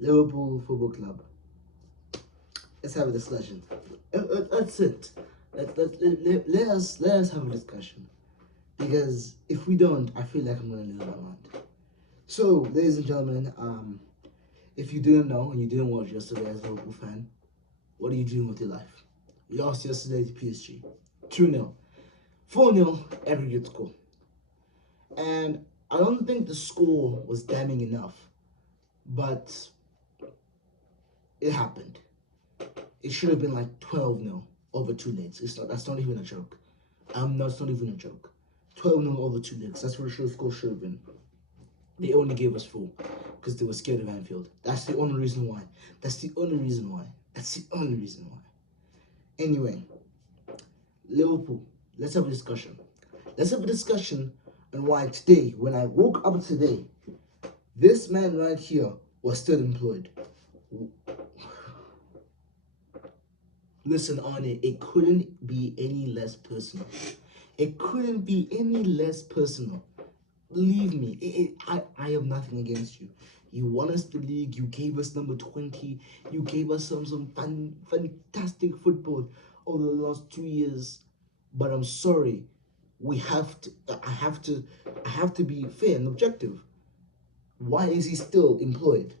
Liverpool Football Club. Let's have a discussion. That's it. Let us have a discussion. Because if we don't, I feel like I'm gonna lose my mind. So, ladies and gentlemen, if you didn't know and you didn't watch yesterday as a Liverpool fan, what are you doing with your life? You lost yesterday to PSG, 2-0, 4-0 aggregate score, and I don't think the score was damning enough, but it happened. It should have been like 12-0 over 2 legs. It's not. That's not even a joke. That's not even a joke. 12-0 over 2 legs. That's what the score should have been. They only gave us 4 because they were scared of Anfield. That's the only reason why. That's the only reason why. That's the only reason why. Anyway, Liverpool. Let's have a discussion. Let's have a discussion on why today, when I woke up today, this man right here was still employed. Listen, Arnie, it couldn't be any less personal. It couldn't be any less personal. Believe me, I have nothing against you. You won us the league. You gave us number 20. You gave us some fantastic football over the last 2 years. But I'm sorry, we have to. I have to be fair and objective. Why is he still employed?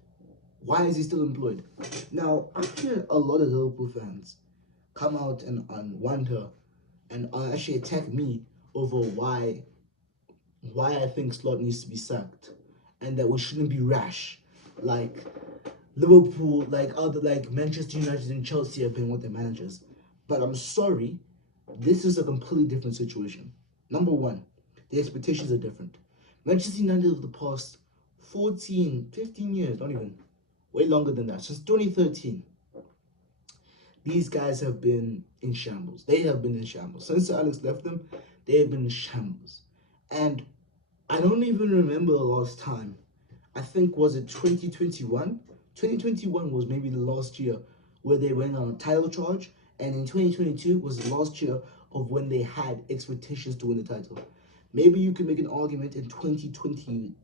Why is he still employed? Now, I hear a lot of Liverpool fans come out and wonder and actually attack me over why I think Slot needs to be sacked and that we shouldn't be rash like Liverpool, like Manchester United and Chelsea have been with their managers. But I'm sorry, this is a completely different situation. Number one, the expectations are different. Manchester United of the past 14, 15 years, not even, way longer than that, since 2013, these guys have been in shambles. They have been in shambles. Since Sir Alex left them, they have been in shambles. And I don't even remember the last time. I think, was it 2021? 2021 was maybe the last year where they went on a title charge. And in 2022 was the last year of when they had expectations to win the title. Maybe you could make an argument in 2023,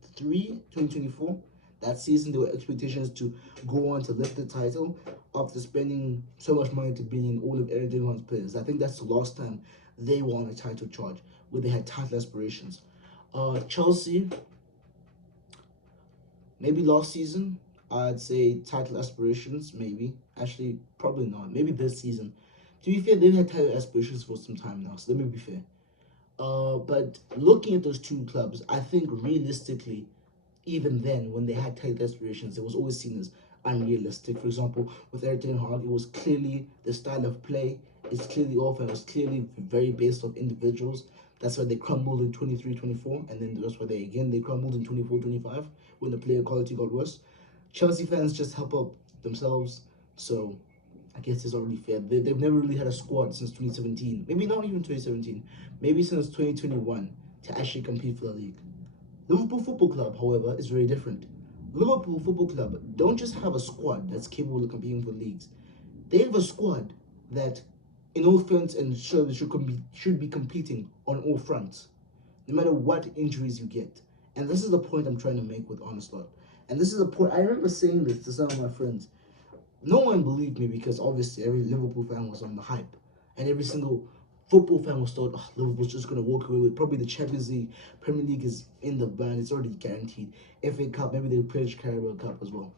2024. That season, there were expectations to go on to lift the title after spending so much money to bring in all of Eric Ten Hag's players. I think that's the last time they won a title charge where they had title aspirations. Chelsea, maybe last season, I'd say title aspirations, maybe. Actually, probably not. Maybe this season. To be fair, they've had title aspirations for some time now, so let me be fair. But looking at those two clubs, I think realistically, even then, when they had title aspirations, it was always seen as unrealistic. For example, with Eric Ten Hag, it was clearly the style of play. It's clearly off, and it was clearly very based on individuals. That's why they crumbled in 23-24, and then that's why they crumbled in 24-25 when the player quality got worse. Chelsea fans just help up themselves, so I guess it's not really fair. They've never really had a squad since 2017. Maybe not even 2017. Maybe since 2021 to actually compete for the league. Liverpool Football Club, however, is very different. Liverpool Football Club don't just have a squad that's capable of competing for leagues. They have a squad that, in all fairness and should be competing on all fronts, no matter what injuries you get. And this is the point I'm trying to make with Honest Lot. And this is the point, I remember saying this to some of my friends. No one believed me because obviously every Liverpool fan was on the hype. And every single football fan was thought, oh, Liverpool's just going to walk away with probably the Champions League. Premier League is in the ban. It's already guaranteed. FA Cup, maybe they'll play the Carabao Cup as well.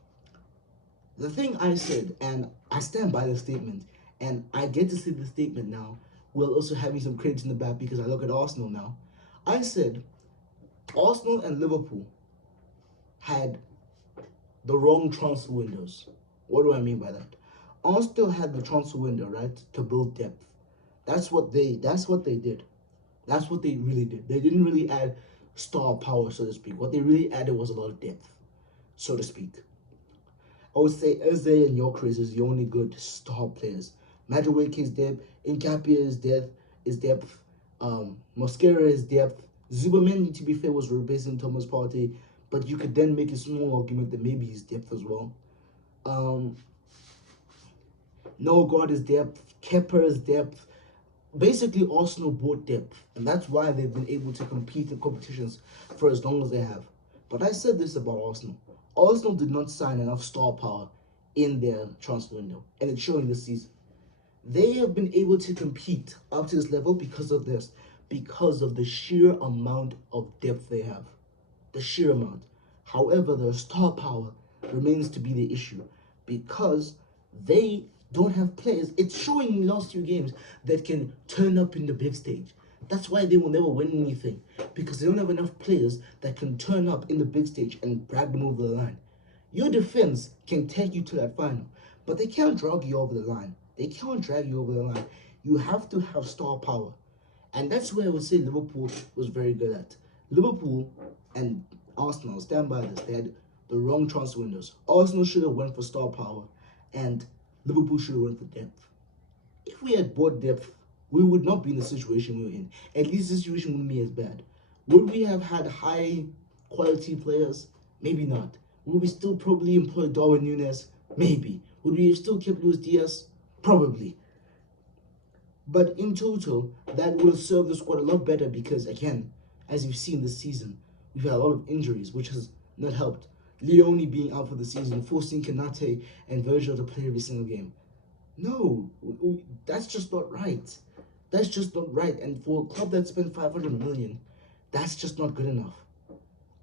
The thing I said, and I stand by the statement, and I get to say the statement now, while also having some credit in the back because I look at Arsenal now. I said Arsenal and Liverpool had the wrong transfer windows. What do I mean by that? Arsenal had the transfer window, right, to build depth. That's what they did. That's what they really did. They didn't really add star power, so to speak. What they really added was a lot of depth, so to speak. I would say Eze and Gyökeres is the only good star players. Madueke is depth. Nketiah is depth. Mosquera is depth. Zubamendi, to be fair, was replacing Thomas Partey, but you could then make a small argument that maybe he's depth as well. Norgard is depth. Kepa is depth. Basically, Arsenal bought depth, and that's why they've been able to compete in competitions for as long as they have. But I said this about Arsenal. Arsenal did not sign enough star power in their transfer window, and it's showing this season. They have been able to compete up to this level because of this, because of the sheer amount of depth they have. The sheer amount. However, their star power remains to be the issue because they don't have players. It's showing in the last few games that can turn up in the big stage. That's why they will never win anything, because they don't have enough players that can turn up in the big stage and drag them over the line. Your defense can take you to that final, but they can't drag you over the line. They can't drag you over the line. You have to have star power. And that's where I would say Liverpool was very good at. Liverpool and Arsenal, stand by this, they had the wrong transfer windows. Arsenal should have went for star power, and Liverpool should have went for depth. If we had bought depth, we would not be in the situation we were in. At least the situation wouldn't be as bad. Would we have had high quality players? Maybe not. Would we still probably employ Darwin Núñez? Maybe. Would we have still kept Luis Diaz? Probably. But in total, that would have served the squad a lot better because, again, as you've seen this season, we've had a lot of injuries, which has not helped. Leone being out for the season, forcing Kanate and Virgil to play every single game. No, that's just not right. That's just not right. And for a club that spent 500 million, that's just not good enough.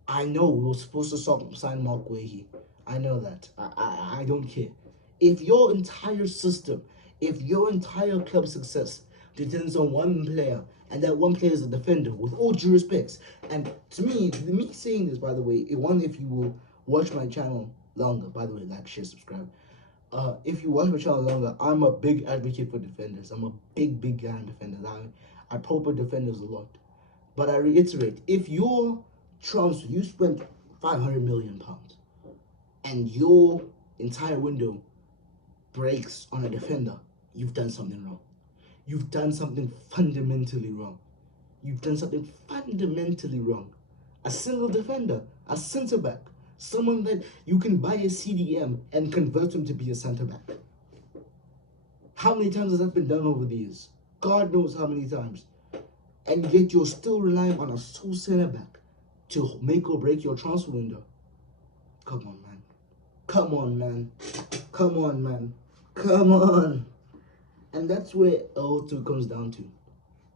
I know we were supposed to sign Mark Guehi. I know that. I don't care. If your entire system, if your entire club success depends on one player, and that one player is a defender, with all due respects, and to me saying this, by the way, if you will watch my channel longer, by the way, like, share, subscribe. If you watch my channel longer, I'm a big advocate for defenders. I'm a big guy on defenders. I proper defenders a lot. But I reiterate, if your transfer, you spent £500 million, and your entire window breaks on a defender, you've done something wrong. You've done something fundamentally wrong. You've done something fundamentally wrong. A single defender, a centre back, someone that you can buy a CDM and convert him to be a centre back. How many times has that been done over the years? God knows how many times. And yet you're still relying on a sole centre back to make or break your transfer window. Come on, man. Come on, man. Come on, man. Come on. And that's where it all comes down to.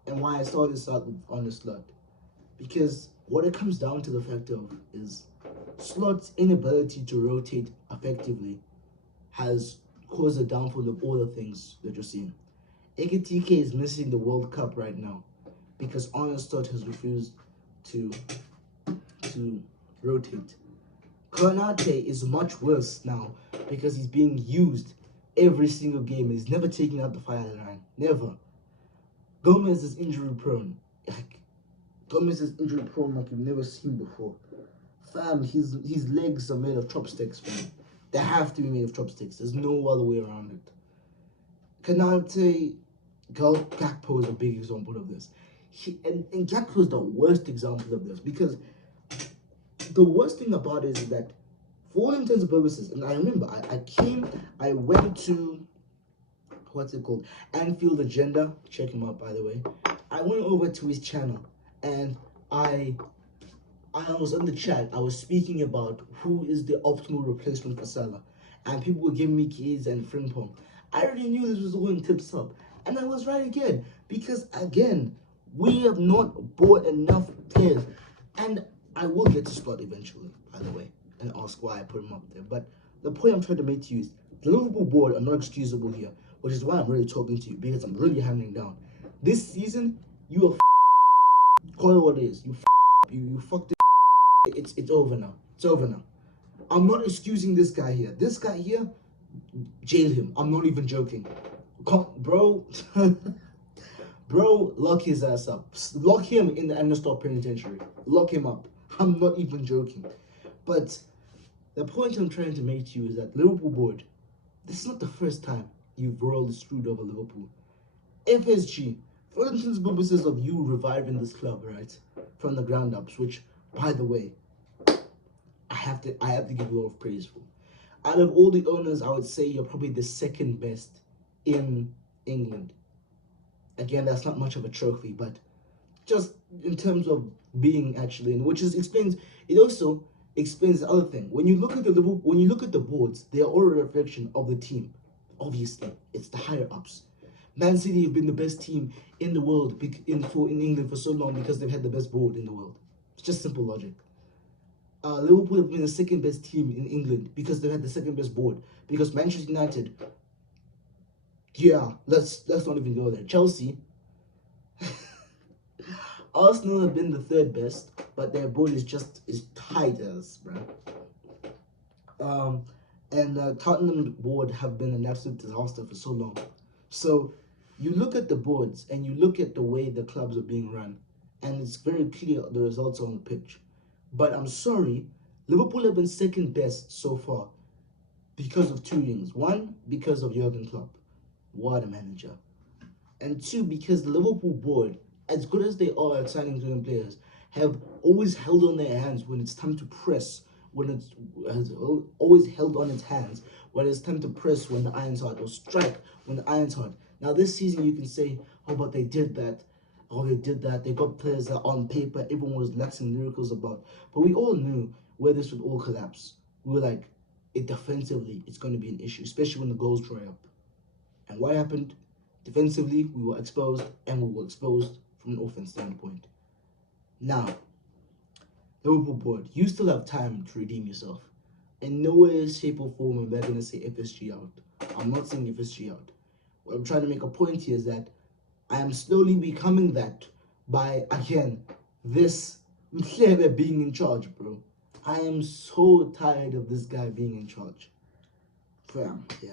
And why I saw this out on the slot. Because what it comes down to the fact of is Slot's inability to rotate effectively has caused a downfall of all the things that you're seeing. Ekitike is missing the World Cup right now because Arne Slot has refused to rotate. Konate is much worse now because he's being used every single game. He's never taken out the fire line. Never. Gomez is injury prone. Gomez is injury prone like you've never seen before. Fam, his legs are made of chopsticks, fam. They have to be made of chopsticks. There's no other way around it. Kanate, Gakpo is a big example of this. And Gakpo is the worst example of this because the worst thing about it is that for all intents and purposes, and I remember I went to, what's it called? Anfield Agenda. Check him out, by the way. I went over to his channel and I was on the chat. I was speaking about who is the optimal replacement for Salah, and people were giving me keys and Frimpong. I already knew this was going tips up, and I was right again because again we have not bought enough players, and I will get to Slot eventually, by the way, and ask why I put him up there. But the point I'm trying to make to you is the Liverpool board are not excusable here, which is why I'm really talking to you because I'm really hammering down. This season, you are call it what it is. You fucked it. It's over now. It's over now. I'm not excusing this guy here. This guy here, jail him. I'm not even joking. Bro, bro, lock his ass up. Lock him in the Anastor Penitentiary. Lock him up. I'm not even joking. But the point I'm trying to make to you is that Liverpool board, this is not the first time you've royally screwed over Liverpool. FSG, for instance, purposes of you reviving this club, right, from the ground ups, which, by the way, I have to give you a lot of praise for. Out of all the owners, I would say you're probably the second best in England. Again, that's not much of a trophy, but just in terms of being actually, which explains it also. explains the other thing. When you look at the Liverpool, when you look at the boards, they are all a reflection of the team. Obviously, it's the higher ups. Man City have been the best team in the world in England for so long because they've had the best board in the world. It's just simple logic. Liverpool have been the second best team in England because they've had the second best board. Because Manchester United, yeah, let's not even go there. Chelsea, Arsenal have been the third best, but their board is just as tight as, bro. And Tottenham board have been an absolute disaster for so long. So you look at the boards and you look at the way the clubs are being run, and it's very clear the results are on the pitch. But I'm sorry, Liverpool have been second best so far because of two things. One, because of Jurgen Klopp. What a manager. And two, because the Liverpool board, as good as they are at signing young players, have always held on their hands when it's time to press, when it's has always held on its hands when it's time to press when the iron's hot, or strike when the iron's hot. Now this season you can say, oh, but they did that. Oh, they did that. They got players that on paper everyone was lacking miracles about. But we all knew where this would all collapse. We were like, it defensively, it's going to be an issue, especially when the goals dry up. And what happened? Defensively, we were exposed, and we were exposed from an offense standpoint. Now, Liverpool board, you still have time to redeem yourself. In no way, shape, or form am I going to say FSG out. I'm not saying FSG out. What I'm trying to make a point here is that I am slowly becoming that by, again, this Mhlebe being in charge, bro. I am so tired of this guy being in charge. Fam, yeah.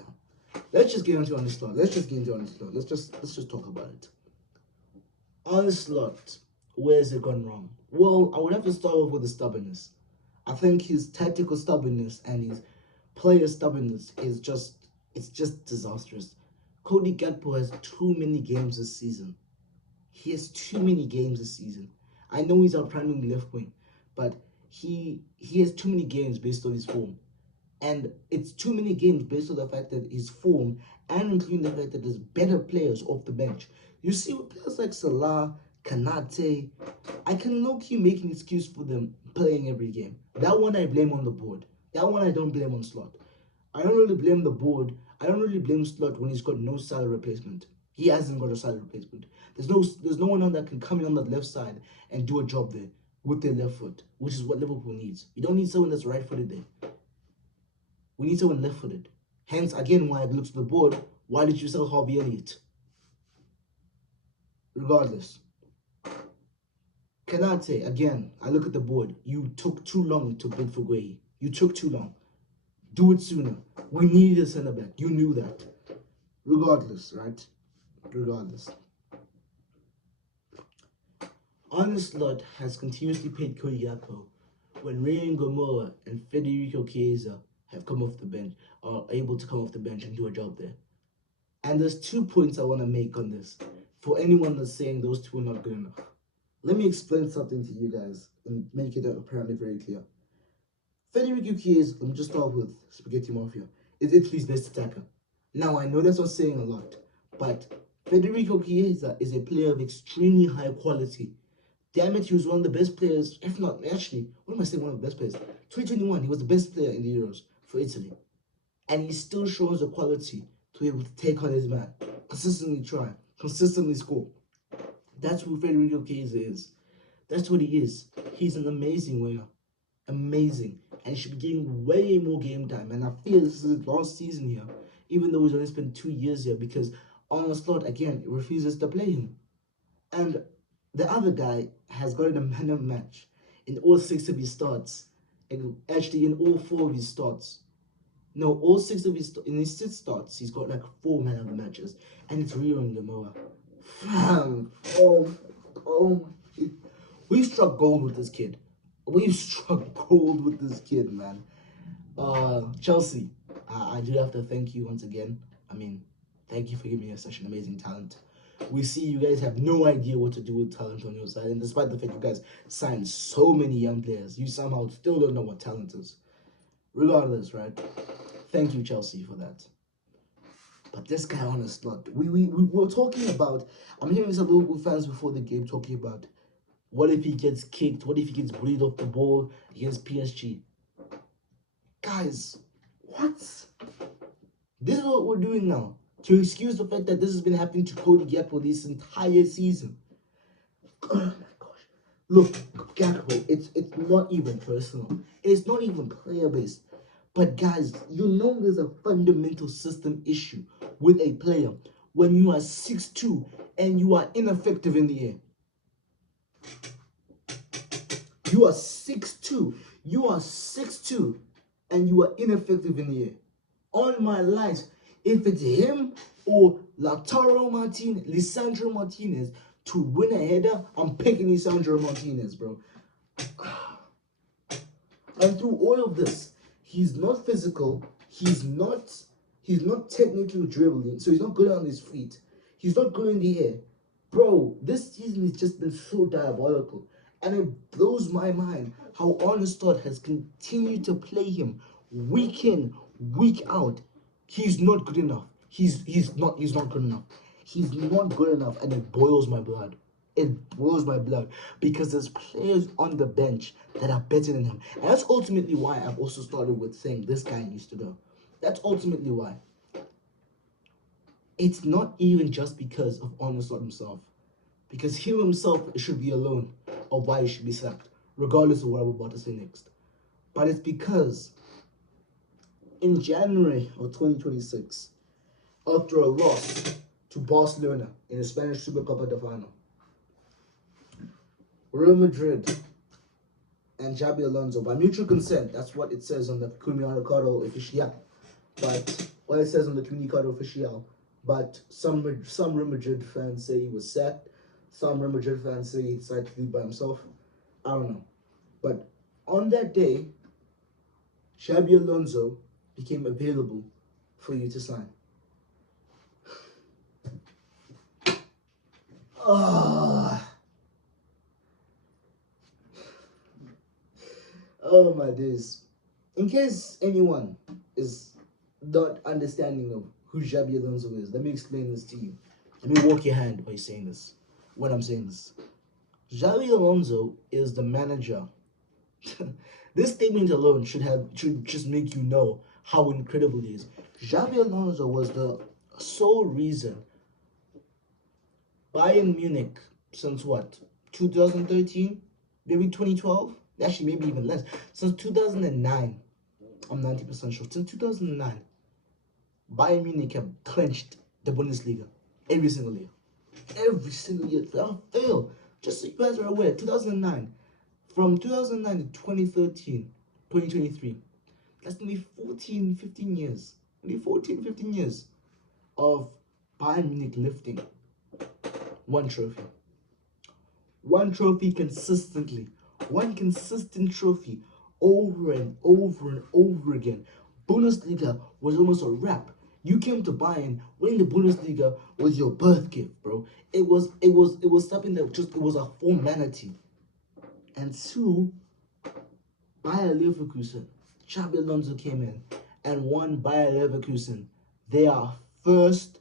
Let's just get into Onslaught. Let's just talk about it. Onslaught, where's it gone wrong? Well, I would have to start off with the stubbornness. I think his tactical stubbornness and his player stubbornness is just disastrous. Cody Gakpo has too many games this season. He has too many games this season. I know he's our primary left wing, but he has too many games based on his form. And it's too many games based on the fact that his form, and including the fact that there's better players off the bench. You see, with players like Salah, Kanate, I can low-key make an excuse for them playing every game. That one I blame on the board. That one I don't blame on Slot. I don't really blame the board. I don't really blame Slot when he's got no salary replacement. He hasn't got a salary replacement. There's no one that can come in on that left side and do a job there with their left foot, which is what Liverpool needs. You don't need someone that's right-footed there. We need someone left-footed. Hence, again, why I looked at the board. Why did you sell Harvey Elliott? Regardless. Kanate, again, I look at the board. You took too long to bid for Guehi. You took too long. Do it sooner. We needed a centre-back. You knew that. Regardless, right? Regardless. Onslaught has continuously paid Cody Gakpo when Ryan Gomorrah and Federico Chiesa have come off the bench, are able to come off the bench and do a job there. And there's 2 points I want to make on this for anyone that's saying those two are not good enough. Let me explain something to you guys and make it apparently very clear. Federico Chiesa, let me just start with Spaghetti Mafia, is Italy's best attacker. Now, I know that's not saying a lot, but Federico Chiesa is a player of extremely high quality. Damn it, he was one of the best players, if not, actually, what am I saying, one of the best players? 2021, he was the best player in the Euros for Italy. And he still shows the quality to be able to take on his man, consistently try, consistently score. That's who Federico Chiesa is. That's what he is. He's an amazing winger. Amazing. And he should be getting way more game time. And I feel this is his last season here, even though he's only spent 2 years here, because Onslaught, again, refuses to play him. And the other guy has gotten a man of match in all 6 of his starts. And actually, in all 4 of his starts. No, all 6 of his in his 6 starts, he's got like 4 man of the matches, and it's Rio and Gamoa. Fam, oh, we've struck gold with this kid. We've struck gold with this kid, man. Chelsea, I do have to thank you once again. I mean, thank you for giving us such an amazing talent. We see you guys have no idea what to do with talent on your side, and despite the fact you guys signed so many young players, you somehow still don't know what talent is. Regardless, right? Thank you, Chelsea, for that. But this guy on a slot, we were talking about, I'm hearing some Liverpool fans before the game talking about, what if he gets kicked? What if he gets bullied off the ball against PSG? Guys, what? This is what we're doing now to excuse the fact that this has been happening to Cody Gakpo this entire season. Oh my gosh. Look, Gakpo, it's not even personal. It's not even player based. But guys, you know there's a fundamental system issue with a player when you are 6'2" and you are ineffective in the air. You are 6'2". You are 6'2", and you are ineffective in the air. On my life, if it's him or Lisandro Martinez to win a header, I'm picking Lisandro Martinez, bro. And through all of this, he's not physical. He's not technically dribbling, so he's not good on his feet. He's not good in the air. Bro, this season has just been so diabolical. And it blows my mind how Arne Slot has continued to play him week in, week out. He's not good enough. He's not good enough. He's not good enough, and it boils my blood. It boils my blood because there's players on the bench that are better than him. And that's ultimately why I've also started with saying this guy needs to go. That's ultimately why. It's not even just because of Arne Slot himself. Because he himself should be alone of why he should be sacked, regardless of what I'm about to say next. But it's because in January of 2026, after a loss to Barcelona in the Spanish Supercopa de Final, Real Madrid and Xabi Alonso, by mutual consent, that's what it says on the Comunicado Oficial, but what it says on the Comunicado Oficial, but some Real Madrid fans say he was sacked. Some Real Madrid fans say he decided to leave by himself. I don't know. But on that day, Xabi Alonso became available for you to sign. Oh my days. In case anyone is not understanding of who Xabi Alonso is, let me explain this to you. Let me walk your hand while you're saying this. When I'm saying this. Xabi Alonso is the manager. This statement alone should just make you know how incredible he is. Xabi Alonso was the sole reason Bayern Munich since what? 2013? Maybe 2012? Actually, maybe even less. Since 2009. I'm 90% sure. Since 2009, Bayern Munich have clinched the Bundesliga every single year. Every single year, without fail. Just so you guys are aware, 2009, from 2009 to 2013, 2023, that's nearly 14, 15 years. Nearly 14, 15 years of Bayern Munich lifting one trophy. One trophy consistently. One consistent trophy over and over and over again. Bundesliga was almost a wrap. You came to Bayern, winning the Bundesliga was your birth gift, bro. It was something that it was a formality. And two, Bayer Leverkusen, Xabi Alonso came in and won Bayer Leverkusen their first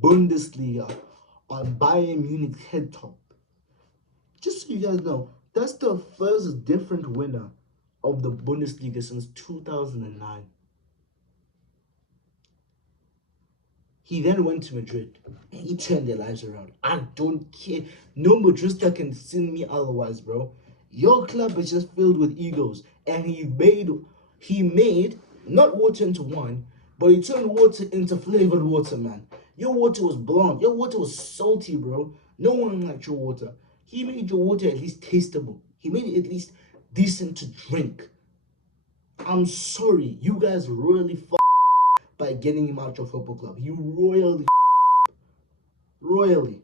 Bundesliga on Bayern Munich's head top. Just so you guys know, that's the first different winner of the Bundesliga since 2009. He then went to Madrid and he turned their lives around. I don't care. No Madrista can send me otherwise, bro. Your club is just filled with egos. And he made not water into wine, but he turned water into flavored water, man. Your water was blonde. Your water was salty, bro. No one liked your water. He made your water at least tasteable. He made it at least decent to drink. I'm sorry. You guys royally by getting him out your football club. You royally.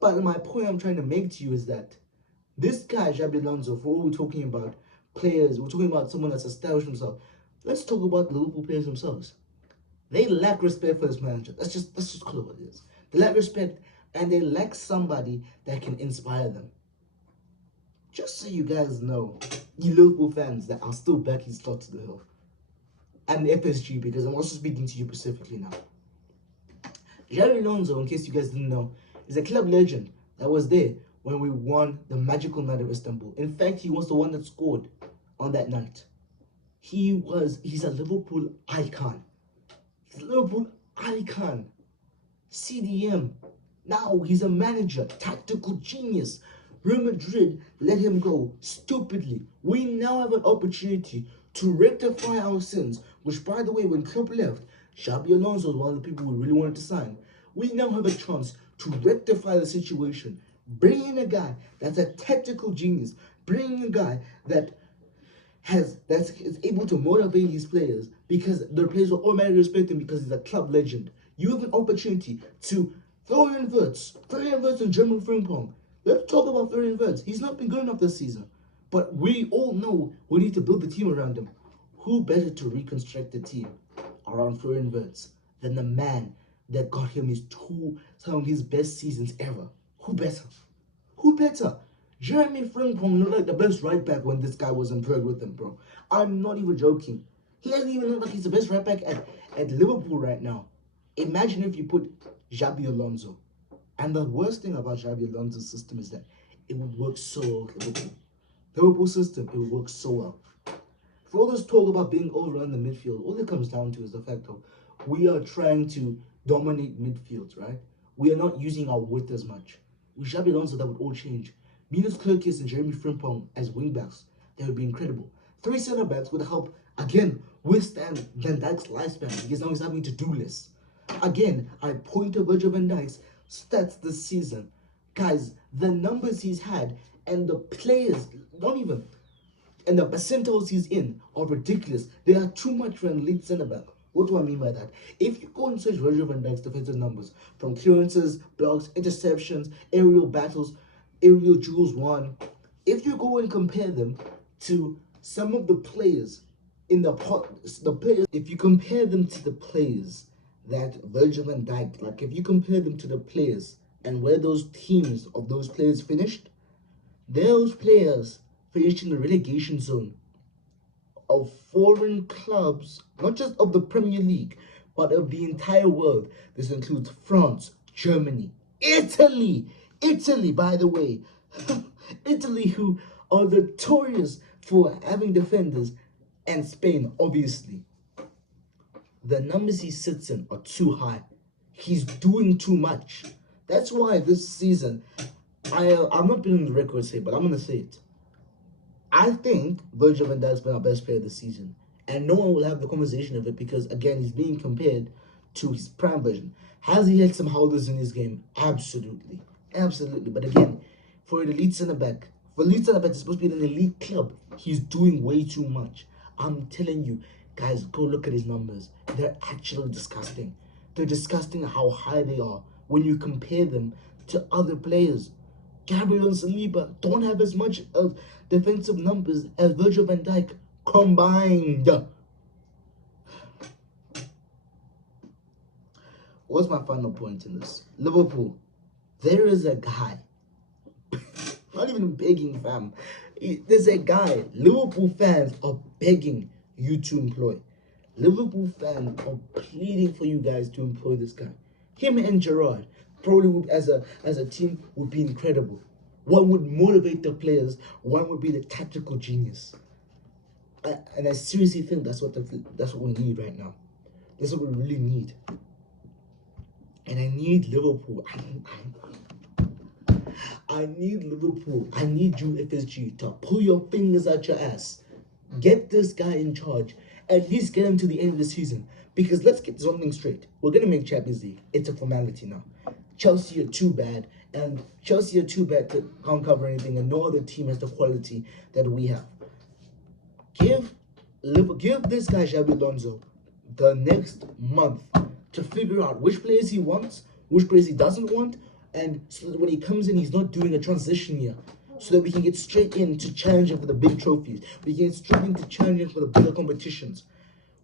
But my point I'm trying to make to you is that this guy, Xabi Alonso, for all we're talking about players, we're talking about someone that's established himself. Let's talk about the Liverpool players themselves. They lack respect for this manager. Let's just call it what it is. They lack respect and they lack somebody that can inspire them. Just so you guys know, you Liverpool fans that are still backing Slot to the hill. And FSG, because I'm also speaking to you specifically now. Xabi Alonso, in case you guys didn't know, is a club legend that was there when we won the magical night of Istanbul. In fact, he was the one that scored on that night. He's a Liverpool icon. He's a Liverpool icon. CDM. Now he's a manager, tactical genius. Real Madrid let him go stupidly. We now have an opportunity to rectify our sins, which, by the way, when Klopp left, Xabi Alonso was one of the people we really wanted to sign. We now have a chance to rectify the situation. Bring in a guy that's a tactical genius. Bring in a guy that is able to motivate his players, because the players will automatically respect him because he's a club legend. You have an opportunity to Florian Wirtz and German Frimpong. Let's talk about Florian Wirtz. He's not been good enough this season, but we all know we need to build the team around him. Who better to reconstruct the team around Florian Wirtz than the man that got him some of his best seasons ever? Who better? Who better? Jeremy Frimpong looked like the best right back when this guy was employed with him, bro. I'm not even joking. He doesn't even look like he's the best right back at Liverpool right now. Imagine if you put Xabi Alonso. And the worst thing about Xabi Alonso's system is that it would work so well with Liverpool. Liverpool system, it would work so well. For all this talk about being over in the midfield, all it comes down to is the fact of we are trying to dominate midfields, right? We are not using our width as much. With Xabi Alonso, that would all change. Milos Kerkez and Jeremy Frimpong as wingbacks, that would be incredible. 3 centre-backs would help, again, withstand Van Dijk's lifespan, because now he's having to do less. Again, I point to Virgil van Dijk's stats this season. Guys, the numbers he's had and the players, and the percentiles he's in are ridiculous. They are too much for an elite centre-back. What do I mean by that? If you go and search Virgil van Dijk's defensive numbers, from clearances, blocks, interceptions, aerial battles, aerial duels won, if you go and compare them to some of the players if you compare them to the players that Virgil van Dijk, like if you compare them to the players and where those teams of those players finished, those players finished in the relegation zone of foreign clubs, not just of the Premier League, but of the entire world. This includes France, Germany, Italy, by the way. Italy, who are notorious for having defenders, and Spain, obviously. The numbers he sits in are too high. He's doing too much. That's why this season, I'm not being the record say, but I'm going to say it. I think Virgil van Dijk's been our best player this season. And no one will have the conversation of it because, again, he's being compared to his prime version. Has he had some howlers in his game? Absolutely. Absolutely. But again, for an elite centre-back, is supposed to be an elite club, he's doing way too much. I'm telling you, guys, go look at his numbers. They're actually disgusting. They're disgusting how high they are when you compare them to other players. Gabriel and Saliba don't have as much of defensive numbers as Virgil van Dijk combined. What's my final point in this? Liverpool, there is a guy, not even begging, fam. There's a guy Liverpool fans are begging you to employ. Liverpool fans are pleading for you guys to employ this guy. Him and Gerrard probably would, as a team, would be incredible. One would motivate the players. One would be the tactical genius. And I seriously think that's what we need right now. That's what we really need. And I need Liverpool. I need Liverpool. I need you, FSG, to pull your fingers out your ass. Get this guy in charge. At least get him to the end of the season. Because let's get something straight. We're going to make Champions League. It's a formality now. Chelsea are too bad. And Chelsea are too bad to can't cover anything. And no other team has the quality that we have. Give this guy, Xabi Alonso, the next month to figure out which players he wants, which players he doesn't want, and so that when he comes in, he's not doing a transition year, so that we can get straight into challenging for the big trophies. We can get straight into challenging for the bigger competitions.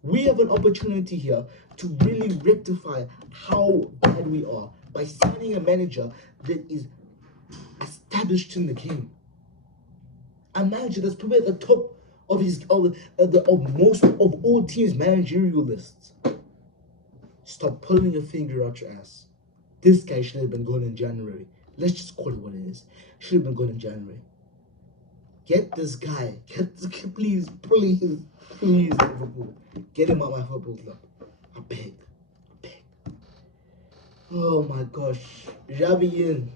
We have an opportunity here to really rectify how bad we are by signing a manager that is established in the game. A manager that's probably at the top of all teams' managerial lists. Stop pulling your finger out your ass. This guy should have been gone in January. Let's just call it what it is. Should have been gone in January. Get this guy. Please, please, please, Liverpool. Get him out my football club. I beg. I beg. Oh my gosh. Javier,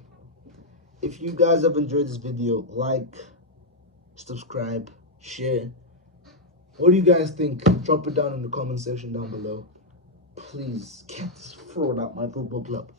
if you guys have enjoyed this video, like, subscribe, share. What do you guys think? Drop it down in the comment section down below. Please get this fraud out my football club.